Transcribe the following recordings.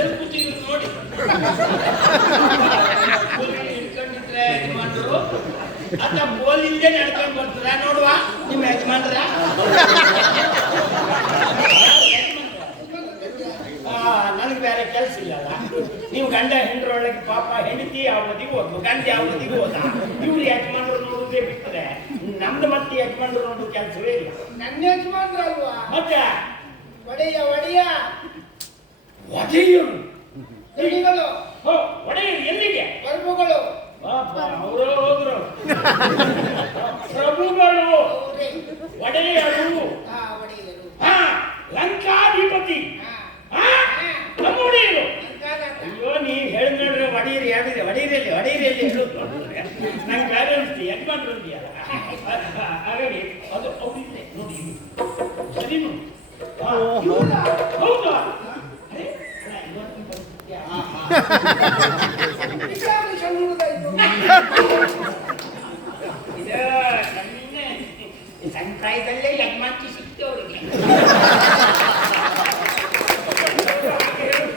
ಎಲ್ಲಿ ಕೂತಿದ್ರು ನೋಡಿ ಇಟ್ಕೊಂಡಿದ್ರೆ ಯಜಮಾನ್ರು ಅತ್ತ ಬೋಲಿಂದೇ ನಡ್ಕೊಂಡು ಬರ್ತಾರ ನೋಡುವ ನಿಮ್ಮ ಯಜಮಾನ್ರ. ನನಗೆ ಬೇರೆ ಕೆಲಸ ಇಲ್ಲಲ್ಲ. ನೀವು ಗಂಡ ಹೆಂಡ್ರೊಳಗೆ ಪಾಪ ಹೆಂಡತಿ ಯಾವದಿಗೂ ಹೋದ್ಲು, ಗಂಡ ಯಾವದಿಗೂ ಹೋದ. ಇವ್ರು ಯಜಮಾನ್ರು ನೋಡುವುದೇ ಬಿಟ್ಟರೆ ನಮ್ದು ಮತ್ತೆ ಯಜಮಾನ್ರು ನೋಡುವ ಕೆಲಸವೇ ಇಲ್ಲ. ನನ್ನ ಯಜಮಾನ್ರು ಅಲ್ವಾ ಮತ್ತೆ ಒಡೆಯ ಒಡೆಯ ಒಡೆಯರು ಗಿಳಿಗಳು ಒಡೆಯರು ಎಲ್ಲಿಗೆ? ಪ್ರಭುಗಳು ಅವರು ಹೋದ್ರು ಪ್ರಭುಗಳು ಒಡೆಯರು ಹಾ ಲಂಕಾಧಿಪತಿ ನಮ್ಮ ಒಡೆಯರು. ಅಯ್ಯೋ ನೀ ಹೇಳಿ ನೋಡ್ರಿ ಒಡೆಯರು ಯಾವ್ದಿದೆ ಒಡೆಯರಲ್ಲಿ ಹೇಳೋದು ನಂಗೆ ಬೇರೆ ಅನಿಸ್ತಿ ಯಜಮಾನ್ರು ಅಂತೀಯಲ್ಲ ಹಾಗಾಗಿ ಅದು ಅವ್ರಿದೆ ನೋಡಿ ಸರಿ ನೋಡಿ ಹೌದಾ ಸಂಪ್ರಾಯದಲ್ಲೇ ಯಜಮಾನ್ತಿ ಸಿಕ್ತು ಅವರಿಗೆ.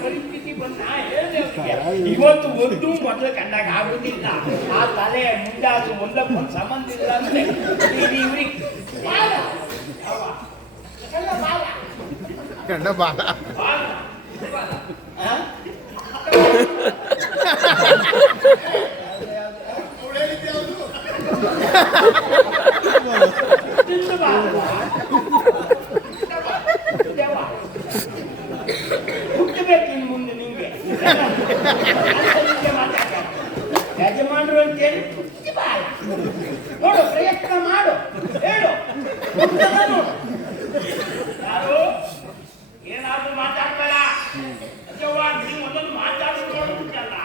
ಪರಿಸ್ಥಿತಿ ಬಂದ ಹೇಳಿದೆ ಅವರಿಗೆ ಇವತ್ತು ಒಂದು ಮೊದಲು ಕಂಡಾಗ ಆಗುದಿಲ್ಲ. ಆ ತಲೆ ಮುಂದಾದ್ರು ಒಂದಕ್ಕೊಂದು ಸಂಬಂಧ ಇಲ್ಲ ಅಂದ್ರೆ ಇವ್ರಿಗೆ ಗಂಡ ಬಾಲ ಹುಟ್ಟಬೇಕು ಇನ್ನು ಮುಂದೆ ನಿಂಗೆ ಯಜಮಾನ್ರು ಅಂತೇಳಿ ನೋಡು ಪ್ರಯತ್ನ ಮಾಡು ಹೇಳು ಯಾರು ಏನಾದ್ರೂ ಮಾತಾಡ್ತಾರ ನೀವು ಒಂದೊಂದು ಮಾತಾಡ್ಕೊಳ್ಳೋದಲ್ಲ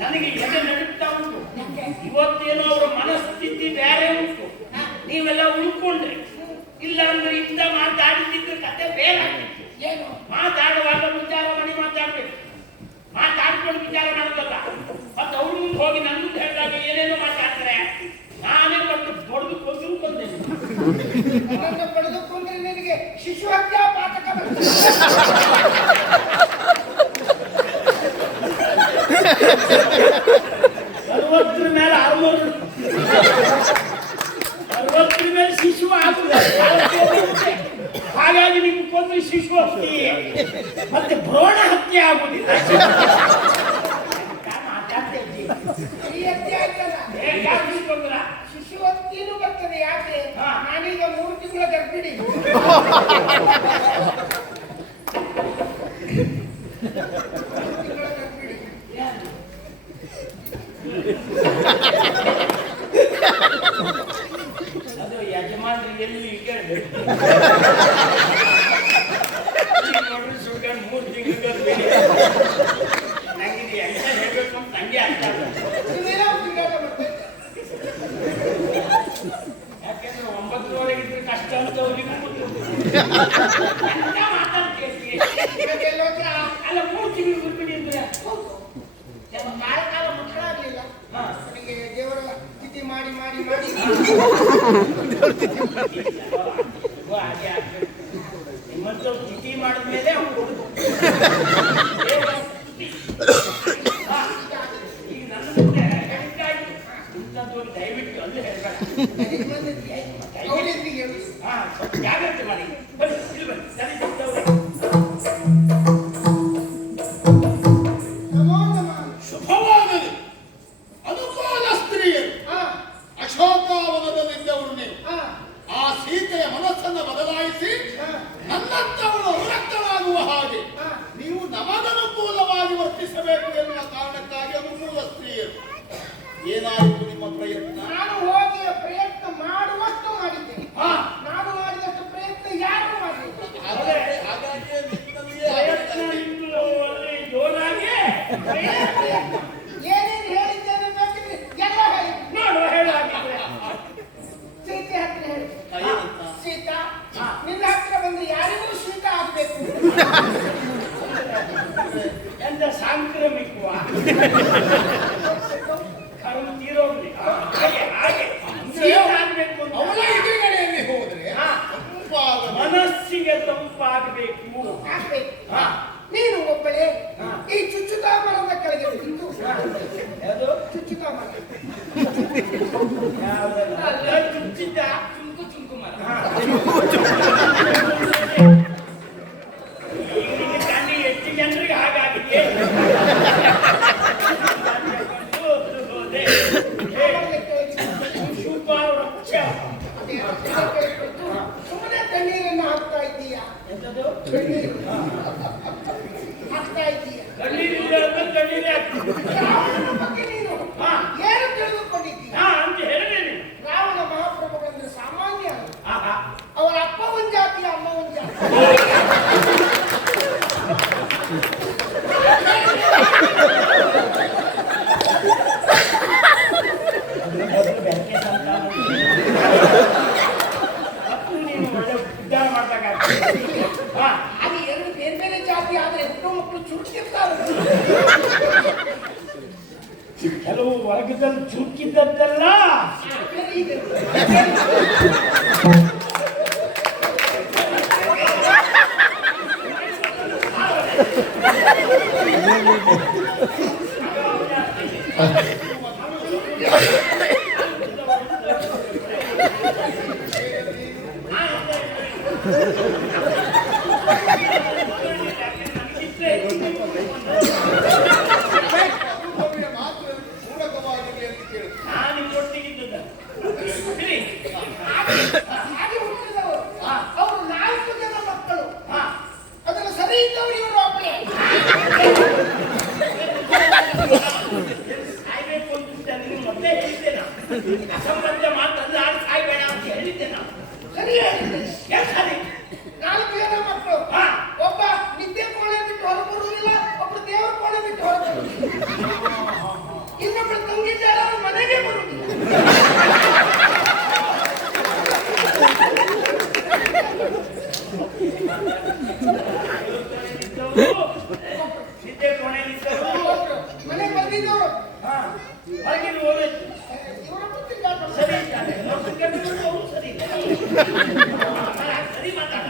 ನನಗೆ ಎದೆ ನಡುತ್ತಾ ಉಂಟು. ಇವತ್ತೇನೋ ಅವರ ಮನಸ್ಥಿತಿ ಬೇರೆ ಉಂಟು. ನೀವೆಲ್ಲ ಉಳ್ಕೊಂಡ್ರಿ ಇಲ್ಲ ಅಂದ್ರೆ ಇಂದ ಮಾತಾಡಿದ್ದ ಕತೆ ಬೇರೆ. ಏನು ಮಾತಾಡುವಾಗ ವಿಚಾರ ಮಾಡಿ ಮಾತಾಡ್ಬೇಕು, ಮಾತಾಡ್ಕೊಂಡು ವಿಚಾರ ಮಾಡೋದಲ್ಲ. ಮತ್ತೆ ಅವ್ರ ಮುಂದೆ ಹೋಗಿ ನನ್ನ ಮುಂದೆ ಹೇಳಿದಾಗ ಏನೇನೋ ಮಾತಾಡ್ತಾರೆ. ನಾನೇ ಬಂದು ಹೊಡೆದುಕೊಂಡು ಬಂದೇನೆ. ಪಡೆದುಕೊಂಡ್ರೆ ನಿನಗೆ ಶಿಶು ಹತ್ಯಾ ಪಾಠಕ ಅರವತ್ತರ ಮೇಲೆ 60 ಮೇಲೆ ಶಿಶು ಆಗುತ್ತದೆ. ಹಾಗಾಗಿ ನಿಮ್ಗೆ ಕೊಂದ್ರೆ ಶಿಶು ಹತ್ಯೆ ಮತ್ತೆ ಭ್ರೂಣ ಹತ್ಯೆ ಆಗುದಿಲ್ಲ. ಶಿಶು ಹತ್ಯೆನೂ ಬರ್ತದೆ. ಯಾಕೆ? ನಾನೀಗ 3 ತಿಂಗಳ ಗರ್ಭಿಣಿ. ಅದು ಯಜಮಾನ್ರಿ ಎಲ್ಲಿ ಕೇಳಬೇಕು ನೋಡ್ರಿ ಸುಳ್ಕೊಂಡು 3 ತಿಂಗಳ ನಂಗೆ ಎಲ್ಲ ಹೇಳ್ಬೇಕು ಅಂತ ಹಂಗೆ ಆಗ್ತಾ ಯಾಕೆಂದ್ರೆ 9 ಇದ್ರೆ ಕಷ್ಟ ಅಂತ ಅವ್ರಿಗೆ ಮಾತಾಡ್ತೀವಿ. ಅಲ್ಲ 3 ತಿಂಗಳು ಗರ್ಭಿಣಿ ಅಂದ್ರೆ ಕಾಲ ಕಾಲ ಮಕ್ಕಳಾಗ್ಲಿಲ್ಲ. ನನಗೆ ದೇವರ ತಿಥಿ ಮಾಡಿ ಮಾಡಿ ಮಾಡಿ ಹಾಗೆ ಆಗ್ಬೇಕು. ನಿಮ್ಮಂತವ್ರು ತಿಥಿ ಮಾಡಿದ್ಮೇಲೆ ಅವ್ರು ಈಗ ನನ್ನ ಮುಂದೆ ಇಂಥದ್ದು ದಯವಿಟ್ಟು ಅಲ್ಲೇ ಹೇಳ್ಬೇಡ. ಜಾಗ್ರತೆ ಮಾಡಿ ಬನ್ನಿ ಇಲ್ಲಿ ಬನ್ನಿ ಸರಿ ಸಿಗ್ತವ್ರೆ. ಶುಭವಾಗಲಿ. ಅನುಕೂಲ ಸ್ತ್ರೀಯರು ಅಶೋಕಾವನದಲ್ಲಿದ್ದವರು ನೀವು ಆ ಸೀತೆಯ ಮನಸ್ಸನ್ನು ಬದಲಾಯಿಸಿ ನನ್ನಂತವಳು ಅನುರಕ್ತನಾಗುವ ಹಾಗೆ ನೀವು ನಮಗನುಕೂಲವಾಗಿ ವರ್ತಿಸಬೇಕು ಎನ್ನುವ ಕಾರಣಕ್ಕಾಗಿ ಅನುಕೂಲ ಸ್ತ್ರೀಯರು. ಏನಾಯಿತು ನಿಮ್ಮ ಪ್ರಯತ್ನ? ನಾನು ಹೋಗಿ ಪ್ರಯತ್ನ ಮಾಡುವಷ್ಟು ಮಾಡಿದ್ದೇನೆ. ನಾನು ಮಾಡಿದಷ್ಟು ಪ್ರಯತ್ನ ಯಾರು ಮಾಡಲಿಲ್ಲ. ಜೋರಾಗಿ ಏನೇನು ಹೇಳಿದ್ದೇನೆ ಬೇಕಿದ್ರೆ ಎಲ್ಲ ಹೇಳಿ ನೋಡುವ ಹೇಳಾಗಿದ್ರೆ ಸೀತೆ ಹತ್ರ ಹೇಳಿ. ಸೀತಾ ನಿನ್ನ ಹತ್ರ ಬಂದ್ರೆ ಯಾರಿಗೂ ಶೀತ ಆಗ್ಬೇಕು. ಎಂತ ಸಾಂಕ್ರಾಮಿಕವ ಕರ್ಮ ತೀರೋಗ್ಲಿ ಹಾಗೆ ಹಾಗೆ ಆಗ್ಬೇಕು. ಅವಳ ಎದುರುಗಡೆಯಲ್ಲಿ ಹೋದ್ರೆ ಮನಸ್ಸಿಗೆ ತಂಪಾಗಬೇಕು. ನೀನು ಒಬ್ಬಳೇ ಈ ಚುಚ್ಚುತಾ ಮರದ ಕೆಳಗೆ ಬಿದ್ದು ಯಾವುದು ಚುಚ್ಚುತಾ ಮರ ಅಲ್ಲ, ಚುಚ್ಚಿದ್ದ ಚುಂಕು ಚುಂಕು ಮರ. ಈಗ ತಾನೇ ಎಷ್ಟು ಜನರಿಗೆ ಹಾಗಾಗಿದೆ. ಸುಮ್ಮನೆ ತಣ್ಣೀರನ್ನು ಹಾಕ್ತಾ ಇದ್ದೀಯಾ? ತಣ್ಣೀರು ಹಾಕ್ತಾ ಇದ್ದೀಯಾ? ರಾವಣನ ಬಗ್ಗೆ ನೀನು ಏನು ತಿಳಿದುಕೊಂಡಿದ್ದೀಯ? ಅಂತ ಹೇಳಿದ್ದೇನೆ. ರಾವಣ ಮಹಾಪ್ರಭು ಬಂದ್ರೆ ಸಾಮಾನ್ಯ ಅಲ್ಲ. ಅವರ ಅಪ್ಪ ಒಂದ್ ಜಾತಿ, ಅಮ್ಮ ಒಂದ್ ಜಾತಿ. ಅದು ಎರಡು ಬೇರೆ ಬೇರೆ ಜಾತಿ ಆದ್ರೆ ಹುಟ್ಟು ಮಕ್ಕಳು ಚುರುಕಿರ್ತಾರೆ. ಕೆಲವು ವರ್ಗದಲ್ಲಿ ಚುರುಕಿದ್ದದ್ದಲ್ಲ. ನಾನು ಕೊಟ್ಟಿಗಿದ್ದ ಹಾಗೆ ಹುಟ್ಟಿದವರು ಅವರು 4 ಜನ ಮಕ್ಕಳು. ಅದನ್ನು ಸರಿ ಇದ್ದವರು ಇವರು ಒಬ್ಬರೇ. ಸಾಯ್ಬೇಕು ಅಂತ ನೀವು ಮೊದಲೇ ಹೇಳಿದ್ದೇನೆ. ಅಸಂಬದ್ಧ ಮಾತಂದ್ರೆ ಆಳು ಸಾಯ್ಬೇಡ ಅಂತ ಹೇಳಿದ್ದೆ ನಾನು. ಸರಿ ಹೇಳಿದ್ದೇನೆ. ಯಾಕೆ 4 ಜನ ಮಕ್ಕಳು. ಒಬ್ಬ ನಿದ್ದೆ ಕೋಣೆ ಬಿಟ್ಟು ಹೊರಬರುವುದಿಲ್ಲ, ಒಬ್ಬರು ದೇವರ ಕೋಣೆ ಬಿಟ್ಟು ಹೊರಬರುವುದಿಲ್ಲ, ಇನ್ನೊಬ್ಬರು ತಂಗಿದ್ದಾರೆ ಅವರು ಮನೆಗೆ ಬರುವುದಿಲ್ಲ. ನಿದ್ದೆ ಕೋಣೆಯಲ್ಲಿದ್ದವರು ಮನೆಗೆ ಬಂದಿದ್ದವರು ಹೊರಗೆ ಹೋಗಬೇಕು. ಇವರ ಗೊತ್ತಿಲ್ಲ. ಸರಿ ಇದ್ದಾರೆ. ಅವರು ಸರಿ ಇದ್ದಾರೆ. ಸರಿ ಮಾತಾಡ.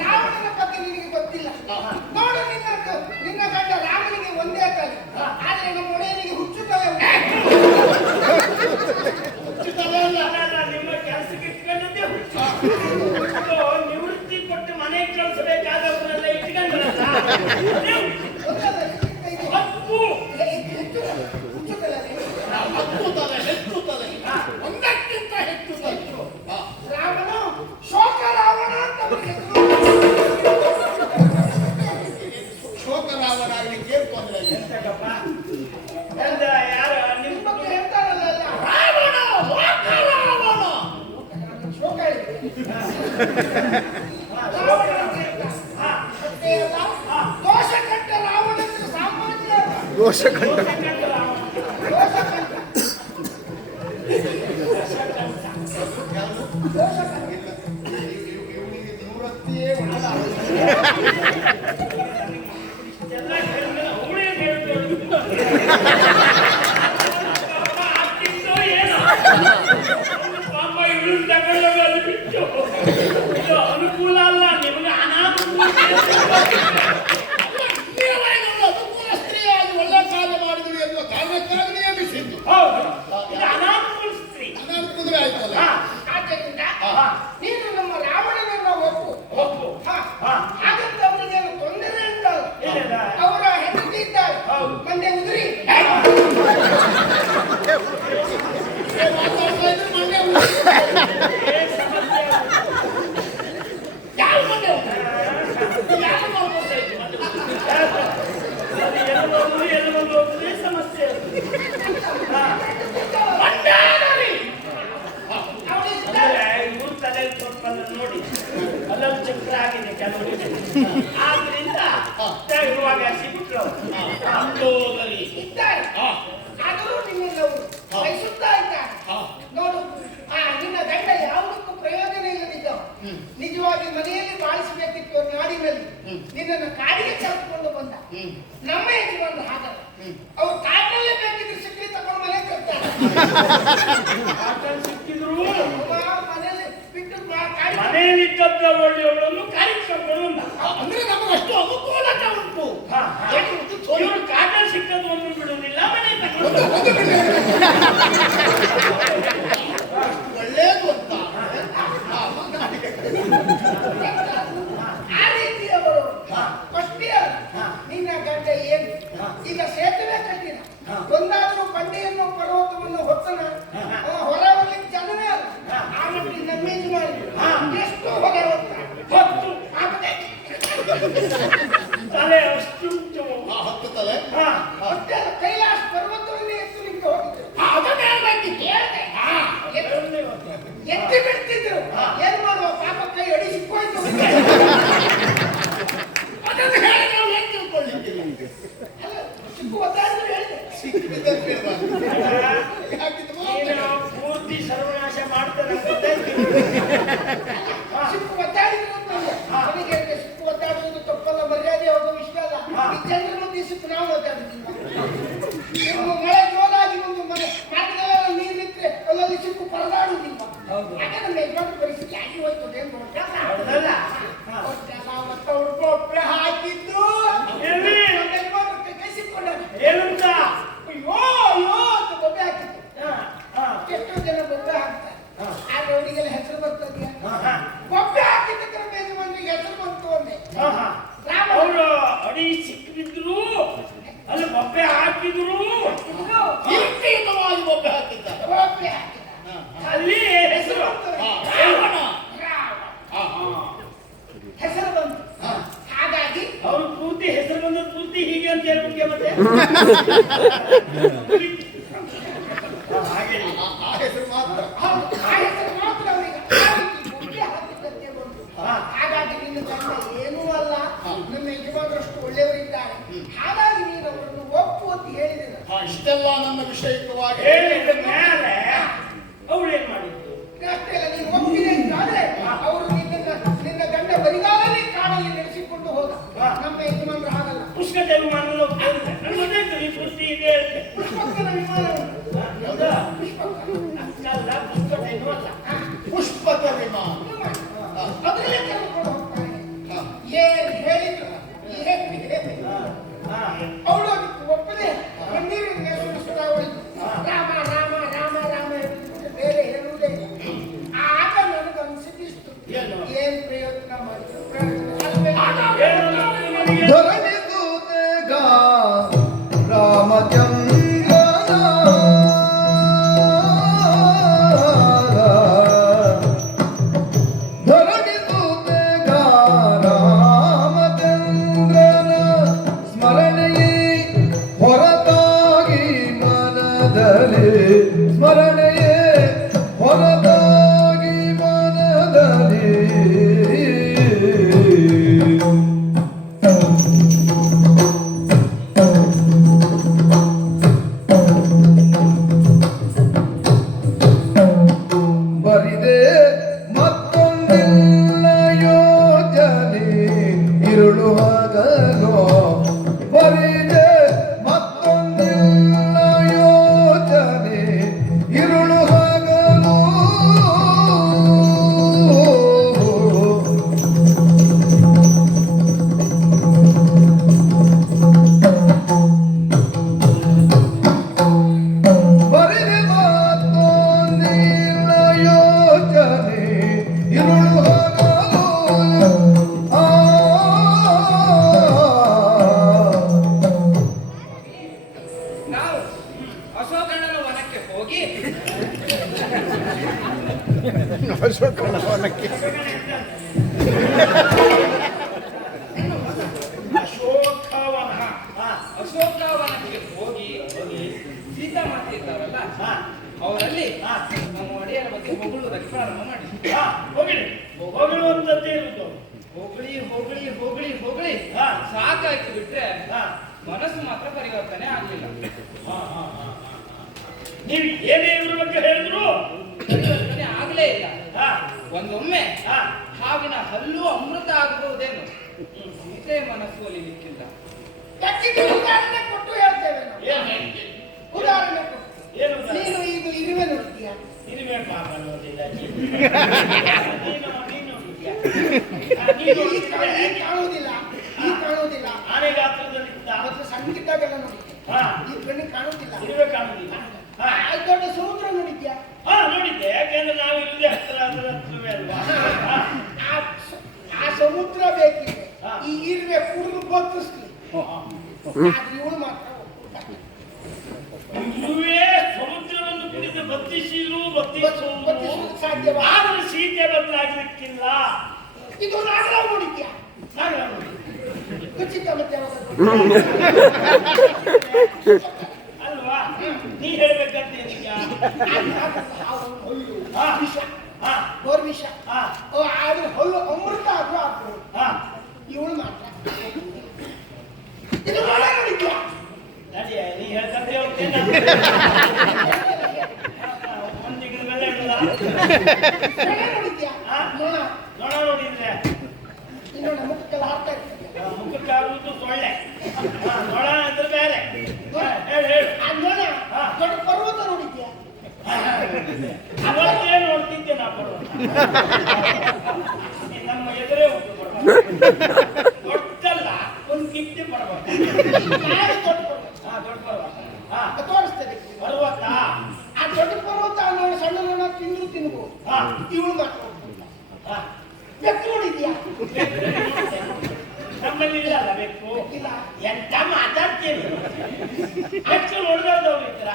ರಾವಣನ ಬಗ್ಗೆ ನಿನಗೆ ಗೊತ್ತಿಲ್ಲ. ನೋಡು ನಿನ್ನ ಗಂಡ ರಾಮನಿಗೆ ಒಂದೇ ತಲೆ, ಆದ್ರೆ ನಮ್ಮ ಒಡೆಯನಿಗೆ ಹುಚ್ಚು ತಲೆ ಉಂಟು. ನಿಮ್ಮ ಕೆಲಸಕ್ಕೆ ಇಟ್ಕೊಂಡದ್ದೇ ಹುಚ್ಚು. ನಿವೃತ್ತಿ ಕೊಟ್ಟು ಮನೆಗೆ ಕಳಿಸಬೇಕಾದವರೆಲ್ಲ ಇಟ್ಕೊಂಡ್ರಲ್ಲ. ಹಕ್ಕು ಹುಚ್ಚು ತಲೆ ಒಂದಕ್ಕಿಂತ ಹೆಚ್ಚು ರಾವಣ ಶೋಕ ರಾವಣ ಅಂತ ಶೋಕ ರಾವಣಾಗಲಿಕ್ಕೆ ತೊಂದರೆ ಇಲ್ಲ. ಎಂತಕ್ಕಪ್ಪ? ಎಂತ ಯಾರು ನಿಮ್ಮ ನಿಮ್ಮ ಬಗ್ಗೆ ಹೇಳ್ತಾರಲ್ಲ ರಾವಣ ಲೋಕ ರಾವಣ ಶೋಕ ರಾವಣ ಅಂತ ಹೇಳ್ತಾರೆ. ಅಷ್ಟೇ ಅಲ್ಲ, ದೋಷ ಕಟ್ಟ ರಾವಣ ಅಂದ್ರೆ ಸಾಮಾನ್ಯ ಅಲ್ಲ. ದೋಷ ಕಂಠ. ಇವನಿಗೆ ನಿವೃತ್ತಿಯೇ ಒಳ್ಳೆದ. ಎಲ್ಲ ಹೇಳಿದ್ರೆ ಅವಳೇ ಹೇಳ್ತೇವೆ. ಆಗ್ತಿದ್ದೋ ಏನೋ ಪಾಪ ಇವಳು ತಗೊಳ್ಳೋದು ಅದು ಬಿಟ್ಟು ಇದು ಅನುಕೂಲ ಅಲ್ಲ, ನಿಮಗೆ ಅನಾನುಕೂಲ. ಇಲ್ಲಿಯವರೆಗೂ ಅನುಕೂಲ ಸ್ತ್ರೀಯಾಗಿ ಒಳ್ಳೆ ಕಾರ್ಯ ಮಾಡಿದ್ರು ಎನ್ನುವ ಕಾರಣಕ್ಕಾಗಿ ನೇಮಿಸಿದ್ದು. ಹೌದು, ಇದು ಅನಾನುಕೂಲ ಸ್ತ್ರೀ. ಅನಾನುಕೂಲವೇ ಆಯ್ತಲ್ಲ. ಆದ್ದರಿಂದ ನೀನು ನಮ್ಮ ರಾವಣನನ್ನ ಒಪ್ಪು. ಒಪ್ಪು. ಹಾಗಂತ ಅವರಿಗೇನು ತೊಂದರೆ ಉಂಟಲ್ಲ. ಇಲ್ಲ. ಅವರ ಹೆಂಡತಿ ಇದ್ದಾರೆ, ಹೌದು. ಮಂಡ್ಯ ಉದುರಿ. ಮಾತಾಡ್ತಾ ಇದ್ರೆ ಮಂಡ್ಯ ಉಂಟು. ಯಾವ ಮಂಡ್ಯ ಉಂಟು? ಯಾರು ನೋಡ್ಕೊಳ್ತಾ ಇದ್ರು? ಎಲ್ಲೊಂದು ಹೋದ್ರೆ ಸಮಸ್ಯೆ. ಇವ್ರ ತಲೆಯಲ್ಲಿ ಸ್ವಲ್ಪ ನೋಡಿ ಅಲ್ಲಲ್ಲಿ ಚಕ್ರ ಆಗಿದೆ ಕೆಲವರಿಗೆ. ಆದ್ರಿಂದ ಇರುವಾಗ ಸಿಕ್ಕು ಅಂದೋದರಿ. ಇದ್ದಾರೆ. ಆದರೂ ನಿನ್ನೆಲ್ಲವರು ಬಯಸುತ್ತಾ ಇದ್ದಾರೆ. ನೋಡು, ನಿನ್ನ ಗಂಡ ಯಾವುದಕ್ಕೂ ಪ್ರಯೋಜನ ಇಲ್ಲದಿದ್ದ ನಿಜವಾಗಿ ಮನೆಯಲ್ಲಿ ಬಾಳಿಸಬೇಕಿತ್ತು ನಾಡಿನಲ್ಲಿ ನಿನ್ನನ್ನು ಕಾಡಿಗೆ ಕರೆದುಕೊಂಡು ಬಂದ. ನಮ್ಮ ಯಜಮಾನರು ಹಾಗಲ್ಲ, ಅವ್ರು ಕಾಡಿನಲ್ಲೇ ಬೇಕಿದ್ರೆ ಸಿಕ್ಕಿ ತಗೊಂಡು ಮನೆ ಕರ್ತಾರೆ. ಸಿಕ್ಕಿದ್ರು ಸಿಕ್ಕದ್ದ ಒಳ್ಳೆಯವಳನ್ನು ಕಾರ್ಯಕ್ರಮಗಳು ಅಂದ್ರೆ ನಮಗಷ್ಟು ಅನುಕೂಲತೆ ಉಂಟು. ಇವರು ಕಾಟಲ್ಲಿ ಸಿಕ್ಕದ್ದು ಒಂದು ಬಿಡುವುದಿಲ್ಲ, ಮನೆ ಒಳ್ಳೇದು ಅಂತ ಆ ರೀತಿಯವರು ಫಸ್ಟ್ ಇಯರ್ ನಿನ್ನ ಗಂಡ ಏನು ಈಗ ಸೇತುವೆ ಕಟ್ಟಿದ ಒಂದಾದ್ರೂ ಬಂಡೆಯನ್ನು ಪರ್ವತವನ್ನು ಹೊತ್ತನ ಹೊರವಲಿಕ್ಕೆ ಜನವೇ ಅಲ್ಲ ಆ ಮಟ್ಟಿಗೆ ನಮ್ಮೇಜ್ ಮಾಡಿದ್ರು ಎಷ್ಟು ಹೊರೆ ಹೊತ್ತು ತಲೆ ಅಷ್ಟುಂಟು. ಹತ್ತು ತಲೆ ಅಷ್ಟೇ ಅಲ್ಲ, ಕೈಲಾಸ ಪರ್ವತವನ್ನೇ ಎತ್ತಲಿಕ್ಕೆ ಹೋಗಿದ್ರು. ಅದನ್ನೇ ಹೇಳ್ಬೇಕಿತ್ತು. ಎತ್ತಿ ಬಿಡ್ತಿದ್ರು. ಏನ್ ಮಾಡುವ ಪಾಪ ಕೈ ಅಡಿ ಸಿಕ್ಕೋಯ್ತು. ಅದನ್ನು ಹೇಳಿ ನಾವು ಏನ್ ತಿಳ್ಕೊಳ್ಳಿದ್ದೀವಿ? ಅಲ್ಲ, ಸಿಕ್ಕು ಒದ್ದಾಡಿದ್ರು ಹೇಳಿದೆ. ಸಿಕ್ಕಿದ್ದನ್ನು ಕೇಳಬಾರ್ದು. ನೀನು ಪೂರ್ತಿ ಸರ್ವನಾಶ ಮಾಡ್ತಾರೆ ಸಿಕ್ಕು ಒದ್ದಾಡಿದ್ರು ಅಂತಂದ್ರೆ ಅವನಿಗೆ ಸಿಕ್ಕು ಒದ್ದಾಡುವುದು ತಪ್ಪಲ್ಲ, ಮರ್ಯಾದೆ ಹೋಗೋ ವಿಷಯ ಅಲ್ಲ. ಈ ಜನರ ಮಧ್ಯೆ ಸಿಕ್ಕು ನಾವು ಒದ್ದಾಡುತ್ತಿಲ್ಲ. ಮಳೆ ಜೋರಾಗಿ ಒಂದು ಮನೆ ಮಾರ್ಗದಲ್ಲೆಲ್ಲ ನೀರಿದ್ರೆ ಅಲ್ಲಲ್ಲಿ ಸಿಕ್ಕು ಪರದಾಡುವುದಿಲ್ಲ. ಹಾಗೆ ನಮ್ಮ ಯಜಮಾನ ಪರಿಸ್ಥಿತಿ ಆಗಿ ಹೋಯ್ತದೆ ಅಂತ ಮತ್ತ ಹುಡುಗ ಒಬ್ಬರೇ ಹಾಕಿದ್ದು ನಮ್ಮ ಯಜಮಾನಕ್ಕೆ ಕೈ ಸಿಕ್ಕೊಂಡಾಗ ಏನಂತ ಅಯ್ಯೋ ಅಯ್ಯೋ ಅಂತ ಬೊಬ್ಬೆ ಹಾಕಿತ್ತು. ಎಷ್ಟೋ ಜನ ಬೊಬ್ಬೆ ಹಾಕ್ತಾರೆ, ಆದ್ರೆ ಅವರಿಗೆಲ್ಲ ಹೆಸರು ಬರ್ತದೆಯಾ? ಬೊಬ್ಬೆ ಹಾಕಿದ್ದಕ್ಕೆ ನಮ್ಮ ಯಜಮಾನಿಗೆ ಹೆಸರು ಬಂತು ಅಂದೆ. ಅವರು ಅಡಿ ಸಿಕ್ಕಿದ್ರು ಅಲ್ಲಿ ಬೊಬ್ಬೆ ಹಾಕಿದ್ರು ಕೀರ್ತಿಯುತವಾಗಿ ಒಬ್ಬ ಹಾಕಿದ್ದಾರೆ. ಬೊಬ್ಬೆ ಹಾಕಿದ ಅಲ್ಲಿ ಹೆಸರು ರಾವಣ. ಹೆಸರು ಬಂತು. ಹಾಗಾಗಿ ಅವರು ಪೂರ್ತಿ ಹೆಸರು ಬಂದ ಪೂರ್ತಿ ಹೀಗೆ ಅಂತ ಹೇಳ್ಬಿಟ್ಟೆ ಮತ್ತೆ ಹಾಗೆ ಆ ಹೆಸರು ಮಾತ್ರ. ಹೌದು, ಆ ಹೆಸರು ಮಾತ್ರ ಅವರಿಗೆ ಆ ರೀತಿ ಬೊಬ್ಬೆ ಹಾಕಿದ್ದಕ್ಕೆ ಬಂತು. ಹಾಗಾಗಿ ನಿನ್ನ ಗಂಡ ಏನೂ ಅಲ್ಲ, ನಮ್ಮ ಯಜಮಾನರಷ್ಟು ಒಳ್ಳೆಯವರಿದ್ದಾರೆ. ಹಾಗಾಗಿ ನೀನು ಅವರನ್ನು ಒಪ್ಪು ಅಂತ ಹೇಳಿದಿಲ್ಲ. ಇಷ್ಟೆಲ್ಲ ನನ್ನ ವಿಷಯಕವಾಗಿ ಹೇಳಿದ ಮೇಲೆ ಅವಳು ಏನ್ ಮಾಡಿದ್ದು? ಅಷ್ಟೇ ಅಲ್ಲ, ನೀನು ಒಪ್ಪಿದೆ ಅಂತಾದ್ರೆ ಅವರು ನಿನ್ನ ಗಂಡ ಬರಿಗಾಲಲ್ಲಿ ಕಾಡಲ್ಲಿ ನಡೆಸಿಕೊಂಡು ಹೋದ. ನಮ್ಮ ಯಜಮಾನರು ಹಾಗಲ್ಲ. ಪುಷ್ಕತೆ ವಿಮಾನದಲ್ಲಿ ಹೋಗ್ತೇನೆ ನನಗೆ ಈ ಪೂರ್ತಿ ಇದೆ ಪುಷ್ಪಕ್ಕನ ವಿಮಾನ ಉಂಟು. ಅಲ್ಲ ಪುಷ್ಕತೆನೂ ಅಲ್ಲ ಪುಷ್ಪಕ ವಿಮಾನ. ಅದರಲ್ಲೇ ಕರೆದುಕೊಂಡು ಹೋಗ್ತಾನೆ. ಏನ್ ಹೇಳಿದ್ರು ಅವಳು ಅದಕ್ಕೆ ಒಪ್ಪದೆ ಕಣ್ಣೀರಿನ ಸುರಿಸ್ತಾ ಹೋಯಿತು. ರಾಮ ರಾಮ ರಾಮ ರಾಮ ಹೇಳಿದ್ರೆ ಬೇರೆ ಹೇಳುವುದೇ ಇಲ್ಲ. ಆಗ ನನಗೆ ಅನ್ಸಿದ್ದು ಏನ್ ಪ್ರಯೋಜನ ಮಾಡಿದ್ರು ಧರಣಿಸೂತೆಗ ರಾಮಚಂದ್ರನ ಧರಣಿಸೂತೆಗ ರಾಮಚಂದ್ರನ ಸ್ಮರಣೆಯೇ ಹೊರತಾಗಿ ಮನದಲ್ಲಿ ಸ್ಮರಣೆಯೇ ಹೊರತಾಗಿ ಮನದಲ್ಲಿ ಬರಿದೆ ಮತ್ತೊಂದಿಲ್ಲ ಯೋಜನೆ ಇರುಳು ಹಗಲು ಬರಿದೆ ಮತ್ತೊಂದಿಲ್ಲ ಯೋಜನೆ ಇರುಳು ಹಗಲು ಬರಿದೆ ಮತ್ತೊಂದಿಲ್ಲ ಯೋಜನೆ ಇರುಳು ಹಗಲು ನಾವು ಅಶೋಕಣ್ಣನ ವನಕ್ಕೆ ಹೋಗಿ ಅಶೋಕವನ ಅಶೋಕವನಕ್ಕೆ ಹೋಗಿ ಸೀತಾಮಾತೆ ಇದ್ದಾರಲ್ಲ ಅವರಲ್ಲಿ ನಮ್ಮ ಒಡೆಯರ ಬಗ್ಗೆ ಹೊಗಳುವುದಕ್ಕೆ ಪ್ರಾರಂಭ ಮಾಡಿ ಹೋಗಿರಿ ಹೋಗಿರುವಂತದ್ದೇ ಇರುವುದು ಹೊಗಳಿ ಹೊಗಳಿ ಹೊಗಳಿ ಹೊಗಳಿ ಸಾಕಾಯ್ತು ಬಿಟ್ರೆ ಮನಸ್ಸು ಮಾತ್ರ ಪರಿವರ್ತನೆ ಆಗ್ಲಿಲ್ಲ. ನೀವು ಏನೇ ಇವ್ರ ಬಗ್ಗೆ ಹೇಳಿದ್ರು ಪರಿವರ್ತನೆ ಆಗ್ಲೇ ಇಲ್ಲ. ಹಾ ಒಂದೊಮ್ಮೆ ಹಾ ಹಾವಿನ ಹಲ್ಲು ಅಮೃತ ಆಗಬಹುದೇನು, ಸೀತೆ ಮನಸ್ಸು ಒಲಿಲಿಕ್ಕಿಲ್ಲ. ಯಾಕಿದ್ರೆ ಉದಾಹರಣೆ ಕೊಟ್ಟು ಹೇಳ್ತೇವೆ ನಾವು. ಏನ್ ಹೇಳ್ತೀರಿ? ಉದಾಹರಣೆ ಕೊಟ್ಟು ಏನು ಉದಾಹರಣೆ? ನೀನು ಈಗ ಇರುವೆ ನೋಡ್ತೀಯ. ಇರುವೆ ಪಾಪ ಅನ್ನೋದಿಲ್ಲ ನೀನು ನೋಡಿದ್ಯಾ ಈ ಕಾಣುವುದಿಲ್ಲ ಈ ಕಾಣುವುದಿಲ್ಲ ಆನೆ ಗಾತ್ರದಲ್ಲಿದ್ದ ಮತ್ತೆ ಸಣ್ಣಕ್ಕಿದ್ದಾಗೆಲ್ಲ ನೋಡಿದ್ದೆ ಹಾ ಈ ಕಣ್ಣಿಗೆ ಕಾಣುತ್ತಿಲ್ಲ ಇರುವೆ ಕಾಣುದಿಲ್ಲ ಹಾ ದೊಡ್ಡ ಸಮುದ್ರ ನೋಡಿದ್ಯಾ ಹಾ ನೋಡಿದ್ದೆ ಯಾಕೆಂದ್ರೆ ನಾವು ಇಲ್ಲದೆ ಹತ್ತಿರ ಅದರ ಹತ್ರವೇ ಅಲ್ವಾ ಹಾ. ಆ ಸಮುದ್ರ ಬೇಕಿದೆ ಹಾ. ಈ ಇರುವೆ ಕುಡಿದು ಬತ್ತಿಸ್ಲಿ ಆದ್ರೆ ಇವಳು ಮಾತ್ರ ಒಪ್ಪುತ್ತಾಳೆ. ಇರುವೆ ಸಮುದ್ರವನ್ನು ಕುಡಿದು ಬತ್ತಿಸುವುದು ಬತ್ತಿಸುವುದು ಸಾಧ್ಯವಾ ಆದ್ರೆ ಸೀತೆ ಬದಲಾಗಲಿಕ್ಕಿಲ್ಲ ಇದು ನಾಗರಾವ್ ನೋಡಿದ್ಯಾ ನಾಗರಾವ್ ನೋಡಿ. ಖಚಿತ ಮತ್ತೆ ಅಲ್ವಾ ನೀ ಹೇಳ್ಬೇಕಂತ ಏನಿದ್ಯಾ ಹಾ ವಿಷ ಹಾ ಗೋರ್ವಿಷ ಹಾ ಆದ್ರೆ ಹೊಲ್ಲು ಅಮೃತ ಆದ್ರೂ ಆಗ್ಬೋದು ಹಾ ಇವಳು ಮಾತ್ರ ಇದು ನೋಡ ನೋಡಿದ್ಯಾ ನಡಿಯ ನೀ ಹೇಳ್ತಂದ್ರೆ ಹೋಗ್ತೇನೆ ಒಂದಿಗಿನ ಮೇಲೆ ಇಡಲ್ಲ ನೋಡ ನೋಡಿದ್ಯಾ ಹಾ? ನೋಡ ನೋಡ ನೋಡಿದ್ರೆ ಇನ್ನು ನಮಗೆಲ್ಲ ಆಗ್ತಾ ಇರ್ತದೆ ಮುಖಕ್ಕಾಗುವುದು ಸೊಳ್ಳೆ ಹಾ, ನೋಡ ಅಂದ್ರೆ ಬೇರೆ ಹೇಳು ಹೇಳು ಆ ನೋಡ ಹಾ. ದೊಡ್ಡ ಪರ್ವತ ನೋಡಿದ್ಯಾ ಅವತ್ತೇ ನೋಡ್ತಿದ್ದೆ ನಾ ಪರ್ವತ ನಮ್ಮ ಎದುರೇ ಉಂಟು ಪರ್ವತ ದೊಡ್ಡಲ್ಲ ಒಂದು ಗಿಫ್ಟ್ ಪರ್ವತ ಯಾರು ದೊಡ್ಡ ಪರ್ವತ ಹಾ ದೊಡ್ಡ ಪರ್ವತ ಹಾ ತೋರಿಸ್ತದೆ ಪರ್ವತ ಆ ದೊಡ್ಡ ಪರ್ವತ ಅನ್ನೋ ಸಣ್ಣ ನೋಡ ತಿನ್ಬಹುದು ಹಾ ಇವಳು ಮಾತ್ರ ಹಾ ಬೆಕ್ಕು ನೋಡಿದ್ಯಾ ನಮ್ಮಲ್ಲಿ ಇಲ್ಲ ಅಲ್ಲ ಬೇಕು ಇಲ್ಲ ಎಂತ ಮಾತಾಡ್ತೀರಿ ಬೆಕ್ಕು ನೋಡಿದವ್ರು ಇದ್ರ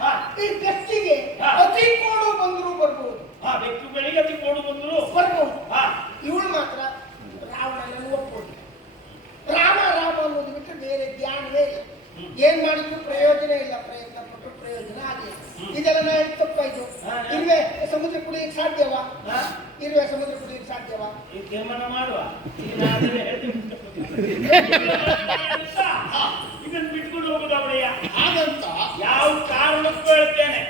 ಹಾ ಈ ಬೆಕ್ಕಿಗೆ ಹಾ. ಅತಿ ಕೋಡು ಬಂದರೂ ಬರ್ಬೋದು ಹಾ ಬೆಕ್ಕುಗಳಿಗೆ ಅತಿ ಕೋಡು ಬಂದ್ರು ಬರ್ಬೋದು ಹಾ ಇವಳು ಮಾತ್ರ ರಾವಣನನ್ನು ಒಪ್ಪೋದು ರಾಮ ರಾಮ ಅನ್ನೋದು ಬಿಟ್ಟು ಬೇರೆ ಜ್ಞಾನವೇ ಇಲ್ಲ ಏನ್ ಮಾಡಿದ್ರು ಪ್ರಯೋಜನ ಇಲ್ಲ ಪ್ರಯತ್ನ ಪಟ್ಟರು ಪ್ರಯೋಜನ ಆಗಿಲ್ಲ ಇದೆಲ್ಲ ನಾನು ತಪ್ಪಾಯ್ತು ಹಾ. ಇರುವೆ ಸಮುದ್ರ ಕುಡಿಯಕ್ಕೆ ಸಾಧ್ಯವಾ ಹಾ ಇರುವೆ ಸಮುದ್ರ ಕುಡಿಯಕ್ಕೆ ಸಾಧ್ಯವಾ ಈ ತೀರ್ಮಾನ ಮಾಡುವ ಇದನ್ನು ಬಿಟ್ಕೊಂಡು ಹೋಗುದು ಅವಳೆಯ ಹಾಗಂತ ಯಾವ ಕಾರಣಕ್ಕೂ ಹೇಳ್ತೇನೆ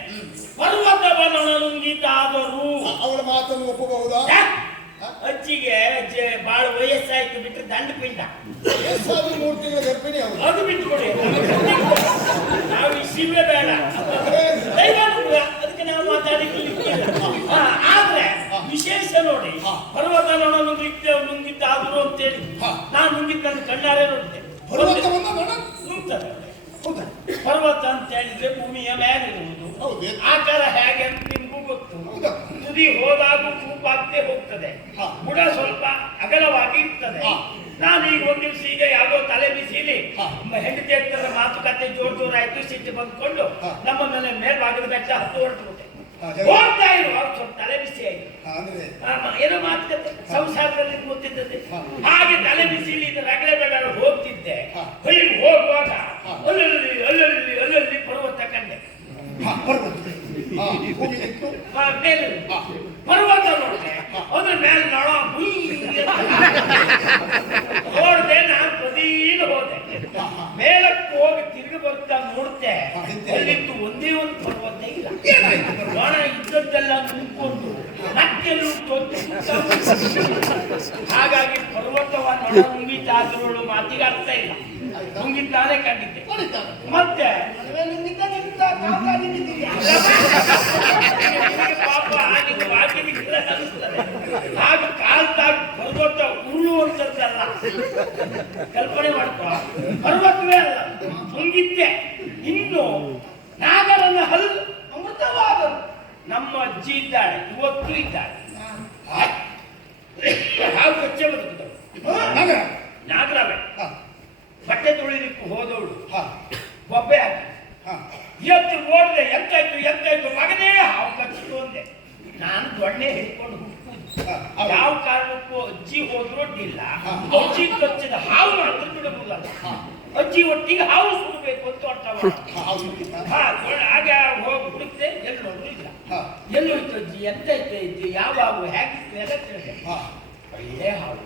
ಪರ್ವತವನ್ನುಂಗಿತಾದರೂ ಅವಳ ಮಾತನ್ನು ಒಪ್ಪಬಹುದಾ ಅಜ್ಜಿಗೆ ಬಾಳ ವಯಸ್ಸಾಯ್ತು ಬಿಟ್ಟರೆ ದಂಡ ಪಿಂಡ ವಯಸ್ಸಾದ 3 ತಿಂಗಳ ಗರ್ಭಿಣಿ ಅವರು ಅದು ಬಿಟ್ಕೊಡಿ ನಾವು ಇಸಿವೇ ಬೇಡ ದೈವಾನುಗ್ರಹ ಅದಕ್ಕೆ ನಾವು ಮಾತಾಡಿಕೊಳ್ಳಿಕ್ಕಿಲ್ಲ ಆದ್ರೆ ವಿಶೇಷ ನೋಡಿ ಪರ್ವತ ನುಂಗಿದ್ದಾದ್ರು ಅಂತೇಳಿ ನಾನು ನುಂಗಿದ್ದ ನನ್ನ ಕಣ್ಣಾರೆ ನೋಡಿದೆ ಪರ್ವತವನ್ನ ನುಂಗ್ತದೆ ಹೌದಾ ಪರ್ವತ ಅಂತ ಹೇಳಿದ್ರೆ ಭೂಮಿಯ ಮೇಲಿರುವುದು ಹೌದೇ ಆಕಾರ ಹೇಗೆ ಅಂತ ನಿಮ್ಗೂ ಗೊತ್ತು ಹೌದಾ ತುದಿ ಹೋದಾಗ ಕೂಪಾಗ್ತೇ ಹೋಗ್ತದೆ ಬುಡ ಸ್ವಲ್ಪ ಅಗಲವಾಗಿ ಇರ್ತದೆ ನಾನೀಗ ಒಂದ್ ದಿವಸ ಈಗ ಯಾವುದೋ ತಲೆ ಬಿಸಿಲಿ ಹೆಂಡತಿ ಹತ್ತಿರ ಮಾತುಕತೆ ಜೋರಾಯ್ತು ಸಿಟ್ಟು ಬಂದ್ಕೊಂಡು ನಮ್ಮ ಮೇಲೆ ಮೇಲ್ಭಾಗದ ಬೆಟ್ಟ ಹತ್ತು ಹೊರಟುಬಿಟ್ಟೆ ಹೋಗ್ತಾ ಇರುವಾಗ ಸ್ವಲ್ಪ ತಲೆ ಬಿಸಿ ಆಯ್ತು ಅಂದ್ರೆ ಏನೋ ಮಾತುಕತೆ ಸಂಸಾರದಲ್ಲಿ ಗೊತ್ತಿದ್ದದೆ ಹಾಗೆ ತಲೆ ಬಿಸಿಲಿ ರಗಳೆ ಬೆಳೆ ಹೋಗ್ತಿದ್ದೆ ಹೊಯ್ಗೆ ಹೋಗುವಾಗ ಅಲ್ಲಲ್ಲಿ ಪರ್ವತ ಕಂಡೆ ಮೇಲೆ ಪರ್ವತ ನೋಡಿದೆ ಅದ್ರ ಮೇಲೆ ನಳ ನೋಡ್ದೆ ನಾನು ಬದೀನ ಹೋದೆ ಮೇಲಕ್ಕೆ ಹೋಗಿ ತಿರುಗಿ ಬರ್ತಾ ನೋಡ್ತೆ ಅಲ್ಲಿದ್ದು ಒಂದೇ ಒಂದು ಪರ್ವತ ಇಲ್ಲ ನೋಡ ಇದ್ದದ್ದೆಲ್ಲ ನುಂಗ್ಕೊಂಡು ನಕ್ಕೆಲ್ಲೂ ತೊಂದು ಹಾಗಾಗಿ ಪರ್ವತವನ್ನು ನುಂಗಿದ್ದಾದ್ರೂ ಮಾತಿಗೆ ಅರ್ಥ ಇಲ್ಲ ನುಂಗಿದ್ದಾನೆ ಕಂಡಿದ್ದೆ ಮತ್ತೆ ಪಾಪ ಆಗಿದ್ದು ಬಾಗಿಲಿಗೆಲ್ಲ ಕಲಿಸ್ತದೆ ಹಾಗೆ ಕಾಲ್ತಾಗ ಪರ್ವತ ಉರುಳುವಂಥದ್ದಲ್ಲ ಕಲ್ಪನೆ ಮಾಡ್ಕೊ ಪರ್ವತವೇ ಅಲ್ಲ ನುಂಗಿದ್ದೆ ಇನ್ನು ನಾಗರನ್ನ ಹಲ್ಲು ಅಮೃತವಾದರು ನಮ್ಮ ಅಜ್ಜಿ ಇದ್ದಾಳೆ ಇವತ್ತು ಇದ್ದಾಳೆ ಹಾವು ಕಚ್ಚೆ ಬದುಕಿದಳು ನಾಗರವೇ ಬಟ್ಟೆ ತೊಳಿಲಿಕ್ಕೆ ಹೋದವಳು ಬೊಬ್ಬೆ ಹಾಕಿ ಎತ್ತು ಓಡಿದೆ ಎತ್ತಾಯ್ತು ಮಗನೇ ಹಾವು ಕಚ್ಚಿತು ಅಂದೆ ನಾನು ದೊಣ್ಣೆ ಹಿಡ್ಕೊಂಡು ಹುಡುಕುದು ಯಾವ ಕಾರಣಕ್ಕೂ ಅಜ್ಜಿ ಹೋದ್ರು ಅಡ್ಡಿಲ್ಲ ಅಜ್ಜಿ ಕಚ್ಚಿದ ಹಾವು ಮಾತ್ರ ಬಿಡಬಹುದಲ್ಲ ಅಜ್ಜಿ ಒಟ್ಟಿಗೆ ಹಾವು ಸುಡಬೇಕು ಅಂತ ಆಗ ಹೋಗಿ ಹುಡುಕ್ತೆ ಎಲ್ಲೋದ್ರು ಇಲ್ಲ ಎಲ್ಲೋಯ್ತು ಅಜ್ಜಿ ಎಂತೈತೆ ಇದ್ದಿ ಯಾವ ಹಾವು ಹೇಗಿತ್ತು ಎಲ್ಲ ತಿಳಿದೆ ಒಳ್ಳೆ ಹಾವು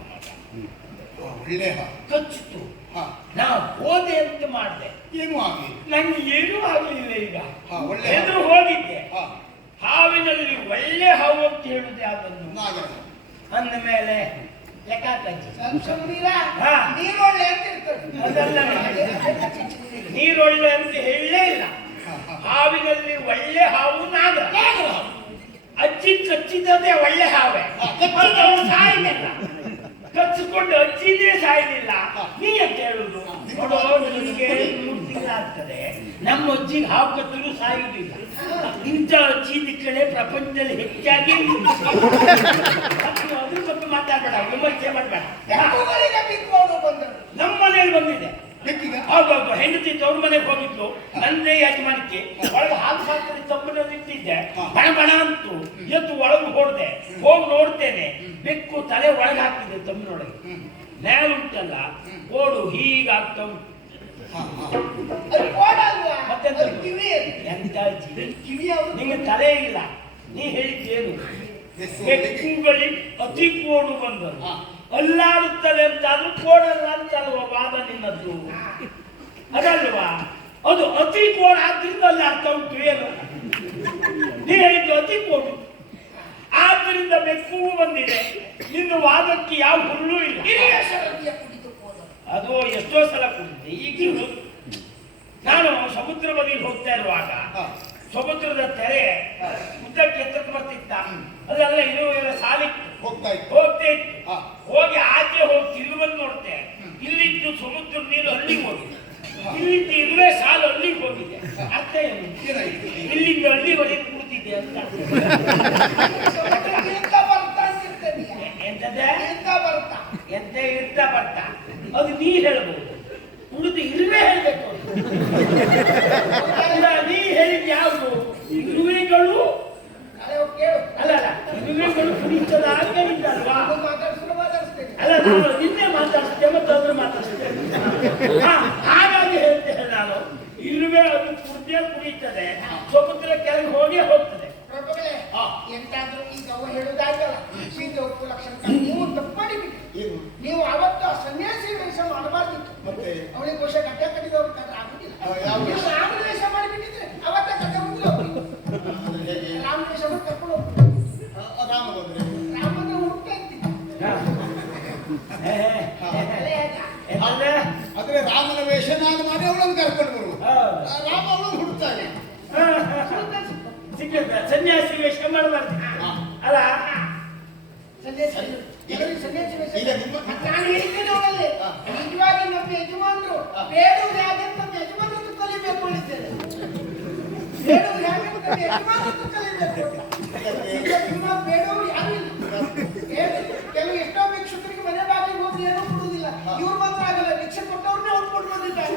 ಒಳ್ಳೆ ಕಚ್ಚಿತು ನಾ ಹೋದೆ ಅಂತ ಮಾಡಿದೆ ಏನು ಆಗಿ ನಂಗೆ ಏನೂ ಆಗಲಿಲ್ಲ ಈಗ ಒಳ್ಳೆ ಎದುರು ಹೋಗಿದ್ದೆ ಹಾವಿನಲ್ಲಿ ಒಳ್ಳೆ ಹಾವು ಅಂತ ಹೇಳುದು ಯಾವ್ದನ್ನು ನಾಗರ ಅಂದ ಮೇಲೆ ಲೆಕ್ಕಾಕಜ್ಜಿ ಹಾ. ನೀರೊಳ್ಳೆ ಅಂತ ಇರ್ತದೆ ಅದಲ್ಲ ನೀರೊಳ್ಳೆ ಅಂತ ಹೇಳಲೇ ಇಲ್ಲ ಹಾವಿನಲ್ಲಿ ಒಳ್ಳೆ ಹಾವು ನಾಗರ ಅಜ್ಜಿ ಕಚ್ಚಿದ ಇದ್ದದ್ದೇ ಒಳ್ಳೆ ಹಾವೆ ಮತ್ತೆ ಅವನು ಸಾಯಲಿಲ್ಲ, ಕಚ್ಚಿಕೊಂಡು ಹಚ್ಚಿದ್ರೆ ಸಾಯಲಿಲ್ಲ. ನೀ ಅಂತ ಹೇಳುದು ನೋಡೋ, ನಿಮಗೆ 3 ತಿಂಗಳಾಗ್ತದೆ, ನಮ್ಮ ಅಜ್ಜಿಗೆ ಹಾವು ಕತ್ತರೂ ಸಾಯುವುದಿಲ್ಲ. ಇಂಥ ಅಜ್ಜಿ ಕಡೆ ಪ್ರಪಂಚದಲ್ಲಿ ಹೆಚ್ಚಾಗಿ ಅದ್ರ ಬಗ್ಗೆ ಮಾತಾಡಬೇಡ, ವಿಮರ್ಶೆ ಮಾಡಬೇಡ. ಬೆಕ್ಕುಗಳಿಗೆ ಬಿಕ್ಕುವವರು ಬಂದರು. ನಮ್ಮ ಮನೆಯಲ್ಲಿ ಬಂದಿದೆ. ಬೆಕ್ಕಿಗೆ ಹೌದೌದು, ಹೆಂಡತಿ ತವ್ರ ಮನೆಗೆ ಹೋಗಿದ್ಲು, ನಂದೇ ಯಜಮಾನಿಕೆ ಒಳಗೆ ಹಾಲು ಪಾತ್ರೆ ತಪ್ಪನಲ್ಲಿ ಇಟ್ಟಿದ್ದೆ. ಬಣ ಬಣ ಅಂತು ಎದ್ದು ಒಳಗೆ ಹೊಡೆದೆ, ಹೋಗಿ ನೋಡ್ತೇನೆ ಬೆಕ್ಕು ತಲೆ ಒಳಗೆ ಹಾಕ್ತಿದೆ ತಮ್ಮನೊಳಗೆ. ಮೇಲೆ ಉಂಟಲ್ಲ ಓಡು ಹೀಗಾಗ್ತಾ ಉಂಟು. ಅದು ಕೋಡಲ್ವಾ? ಮತ್ತೆ ಅದು ಕಿವಿ. ಎಂತ ಕಿವಿ ಯಾವುದು? ನಿಮಗೆ ತಲೆ ಇಲ್ಲ. ನೀ ಹೇಳಿದ್ದೇನು? ಬೆಕ್ಕುಗಳಿಗೆ ಅತಿ ಕೋಡು ಬಂದರು, ಅಲ್ಲಾಡುತ್ತದೆ ಅಂತ ಅದು ಕೋಡಲ್ಲ ಅಂತಲ್ವ ವಾದ ನಿನ್ನದ್ದು? ಅದಲ್ವಾ? ಅದು ಅತಿ ಕೋಡ್ ಆದ್ರಿಂದ ಅಲ್ಲಿ ಅರ್ಥ ಉಂಟು. ಏನು ನೀ ಹೇಳಿದ್ದು? ಅತಿ ಕೋಡು ಆದ್ರಿಂದ ಬೆಕ್ಕು ಬಂದಿದೆ. ನಿನ್ನ ವಾದಕ್ಕೆ ಯಾವ ಹುಲ್ಲು ಇಲ್ಲ. ಹಿರಿಯ ಶರದಿಯ ಕುಡಿದು ಹೋದ. ಅದು ಎಷ್ಟೋ ಸಲ ಕುಡಿದೆ. ಈಗ ನಾನು ಸಮುದ್ರ ಬದಿಯಲ್ಲಿ ಹೋಗ್ತಾ ಇರುವಾಗ ಸಮುದ್ರದ ತೆರೆ ಉದ್ದಕ್ಕೆ ಎತ್ತಕ್ಕೆ ಬರ್ತಿತ್ತ, ಅದೆಲ್ಲ ಇರುವೆಲ್ಲ ಸಾಲಿ ಹೋಗ್ತಾ ಇತ್ತು. ಹೋಗ್ತಾ ಇತ್ತು. ಹೋಗಿ ಆಚೆ ಹೋಗಿ ತಿರುಗಿ ಬಂದು ನೋಡ್ತೆ, ಇಲ್ಲಿದ್ದು ಸಮುದ್ರ ನೀರು ಅಲ್ಲಿಗೆ ಹೋಗಿದೆ, ಇಲ್ಲಿದ್ದು ಇರುವೆ ಸಾಲು ಅಲ್ಲಿಗೆ ಹೋಗಿದೆ. ಅರ್ಥ ಏನು? ಇಲ್ಲಿಂದ ಹಳ್ಳಿವರೆಗೆ ಕೂತಿದೆ ಅಂತ. ಇಳ್ಕ ಬರ್ತಾ ಇರ್ತಾನೆ. ಎಂತದೆ? ಇಳ್ಕ ಬರ್ತಾ. ಎಂತ ಇರ್ತಾ ಬರ್ತಾ ಅದು ನೀ ಹೇಳ್ಬೋದು, ಉಳಿದು ಇರುವೆ ಹೇಳ್ಬೇಕು. ಅಲ್ಲ, ನೀ ಹೇಳಿದ್ ಯಾವುದು? ಇರುವೆಗಳು ಅದೇ ಹೋಗಿ ಕೇಳು. ಅಲ್ಲ ಇರುವೆಗಳು ಕುಡಿತದ ಹಾಗೆ ಇದ್ದಲ್ವಾ? ನಾನು ಮಾತಾಡ್ಸ್ತೇನೆ. ಅಲ್ಲ, ನಾನು ನಿನ್ನೆ ಮಾತಾಡ್ತೇನೆ ಮತ್ತು ಅದ್ರ ಮಾತಾಡ್ತೇನೆ. ಹಾಗಾಗಿ ಹೇಳ್ತೇನೆ ನಾನು, ಇರುವೆ ಅದು ಕುಡಿತದೆ, ಸಮುದ್ರ ಕೆಳಗೆ ಹೋಗೇ ಹೋಗ್ತದೆ. ಪ್ರಭುಗಳೇ, ಎಂತಾದ್ರೂ ಈಗ ಅವ ಹೇಳುದಾಗಲ್ಲ, ಸೀತೆ ಒಪ್ಪು ಲಕ್ಷಣ ನೀವು ತಪ್ಪು ಮಾಡಿಬಿಟ್ಟು. ನೀವು ಅವತ್ತು ಆ ಸನ್ಯಾಸಿ ವೇಷ ಮಾಡಬಾರ್ದಿತ್ತು. ಮತ್ತೆ ಅವಳಿಗೆ ಬಹುಶಃ ಗಡ್ಡ ಕಟ್ಟಿದವ್ರು ಆಗುದಿಲ್ಲ. ಯಾವ ವೇಷ? ನೀವು ರಾಮ ವೇಷ ಮಾಡಿಬಿಟ್ಟಿದ್ರೆ ಅವತ್ತ ಗಡ್ಡ ಮುಗಿದು ರಾಮ ವೇಷ ಮಾಡಿ ಕರ್ಕೊಂಡು ಹೋಗ್ಬಿಟ್ಟು ರಾಮ ಬಂದ್ರೆ ರಾಮನ ಹುಡುಕ್ತಾ ಇದ್ದೀನಿ. ಎಂತದೆ? ಆದ್ರೆ ರಾಮನ ವೇಷ ನಾನು ಮಾಡಿ ಅವಳನ್ನು ಕರ್ಕೊಂಡು ಬರುವುದು. ರಾಮ ಅವಳನ್ನು ಹುಡುಕ್ತಾನೆ. ಸಿಕ್ಕದ ಸನ್ಯಾಸಿ ವೇಷ ಮಾಡಬಾರ್ದು ಅಲ್ಲ? ಸನ್ಯಾಸಿ ವೇಷ ಈಗ ನಿಮ್ಮ ನಾನು ಹೇಳ್ತೇನೆ ಅವಳಲ್ಲಿ, ನಿಜವಾಗಿ ನಮ್ಮ ಯಜಮಾನರು ಬೇಡುವುದು ಯಾಕೆಂತ ನಮ್ಮ ಯಜಮಾನರನ್ನು ಕಲಿಬೇಕು ಹೇಳಿದ್ದೇನೆ. ಬೇಡುವುದು ಯಾಕೆಂತ ನಮ್ಮ ಯಜಮಾನರನ್ನು ಕಲಿಬೇಕು. ಈಗ ನಿಮ್ಮ ಬೇಡುವರು ಯಾರು ಇಲ್ಲ. ಕೆಲವು ಎಷ್ಟೋ ಭಿಕ್ಷುಕರಿಗೆ ಮನೆ ಬಾಗಿಲಿಗೆ ಹೋಗಿ ಏನೂ ಕೊಡುವುದಿಲ್ಲ. ಇವ್ರು ಮಾತ್ರ ಆಗಲ್ಲ, ಭಿಕ್ಷೆ ಕೊಟ್ಟವ್ರನ್ನೇ ಹೊಂದ್ಕೊಂಡು ಬಂದಿದ್ದಾರೆ.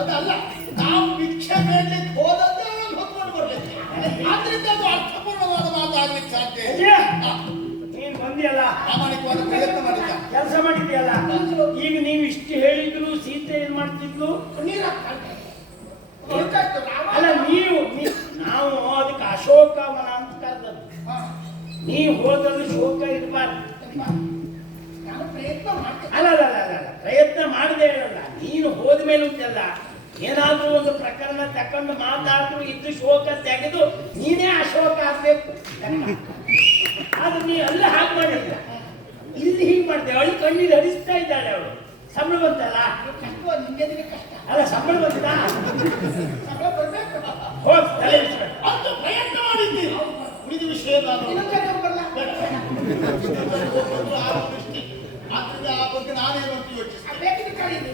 ಅದಲ್ಲ, ನಾವು ಭಿಕ್ಷೆ ಬೇಡಲಿಕ್ಕೆ ಹೋದದ್ದೇ ಅವಳನ್ನು ಹೊತ್ಕೊಂಡು ಬರ್ಲಿಕ್ಕೆ. ಆದ್ರಿಂದ ಅದು ಅರ್ಥಪೂರ್ಣವಾದ ಮಾತಾಗ್ಲಿಕ್ಕೆ ಸಾಧ್ಯ ಇಲ್ಲ. ನೀನ್ ಬಂದಿಯಲ್ಲ, ಪ್ರಾಮಾಣಿಕವಾದ ಪ್ರಯತ್ನ ಮಾಡಿದ್ದ. ಕೆಲಸ ಮಾಡಿದ್ಯಲ್ಲ. ಈಗ ನೀವು ಇಷ್ಟು ಹೇಳಿದ್ರು ಸೀತೆ ಏನ್ ಮಾಡ್ತಿದ್ಲು? ನೀರು ಅಲ್ಲ, ನಾವು ಅದಕ್ಕೆ ಅಶೋಕವನ ಅಂತ ಕರೆದದ್ದು. ನೀ ಹೋದಲ್ಲಿ ಶೋಕ ಇರಬಾರ್ದು. ನಾನು ಪ್ರಯತ್ನ ಮಾಡ್ತೇನೆ. ಅಲ್ಲ, ಪ್ರಯತ್ನ ಮಾಡದೆ ಹೇಳಲ್ಲ. ನೀನು ಹೋದ ಮೇಲೆ ಉಂಟಲ್ಲ, ಏನಾದ್ರೂ ಒಂದು ಪ್ರಕರಣ ತಕೊಂಡು ಮಾತಾಡಿದ್ರು ಇದ್ದು ಶೋಕ ತೆಗೆದು ನೀನೇ ಅಶೋಕ ಆಗ್ಬೇಕು. ಆದ್ರೆ ನೀ ಅಲ್ಲ ಹಾಗೆ ಮಾಡಿಲ್ಲ, ಇಲ್ಲಿ ಹೀಗೆ ಮಾಡಿದೆ. ಅವಳು ಕಣ್ಣೀರು ಹರಿಸ್ತಾ ಇದ್ದಾಳೆ. ಅವಳು ಸಂಬಳ ಬಂತಲ್ಲ. ಕಷ್ಟ ನಿಮಗೆ ಕಷ್ಟ. ಅಲ್ಲ, ಸಂಬಳ ಬಂತ, ಸಂಬಳ ಬರ್ಬೇಕು. ಹೋಗ್ ತಲೆ ಬಿಸ್ಬೇಡ. ಅದು ಪ್ರಯತ್ನ ಮಾಡಿದ್ದೀರಿ. ಉಳಿದ ವಿಷಯ ನಾನು ಇನ್ನೊಂದು ಬರಲ್ಲ. ಆದ್ರಿಂದ ಆ ಬಗ್ಗೆ ನಾನೇನು ಅಂತ ಯೋಚಿಸ್ತೇನೆ. ಬೇಕಿದ್ದು ಕಳೀಲಿ.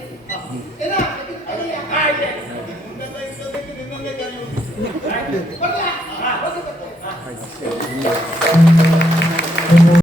ಏನೋ ಬೇಕಿದ್ದು ಕಳೀಲಿ. ಆಯ್ತು. ಮುಂದೆಲ್ಲ ಇದ್ದದಕ್ಕೆ ನಿನ್ನನ್ನೇ ಕರೆಯುವುದು. ಬರಲ್ಲ. ಹಾ. ಹೋಗಿ ಬರ್ತೇನೆ.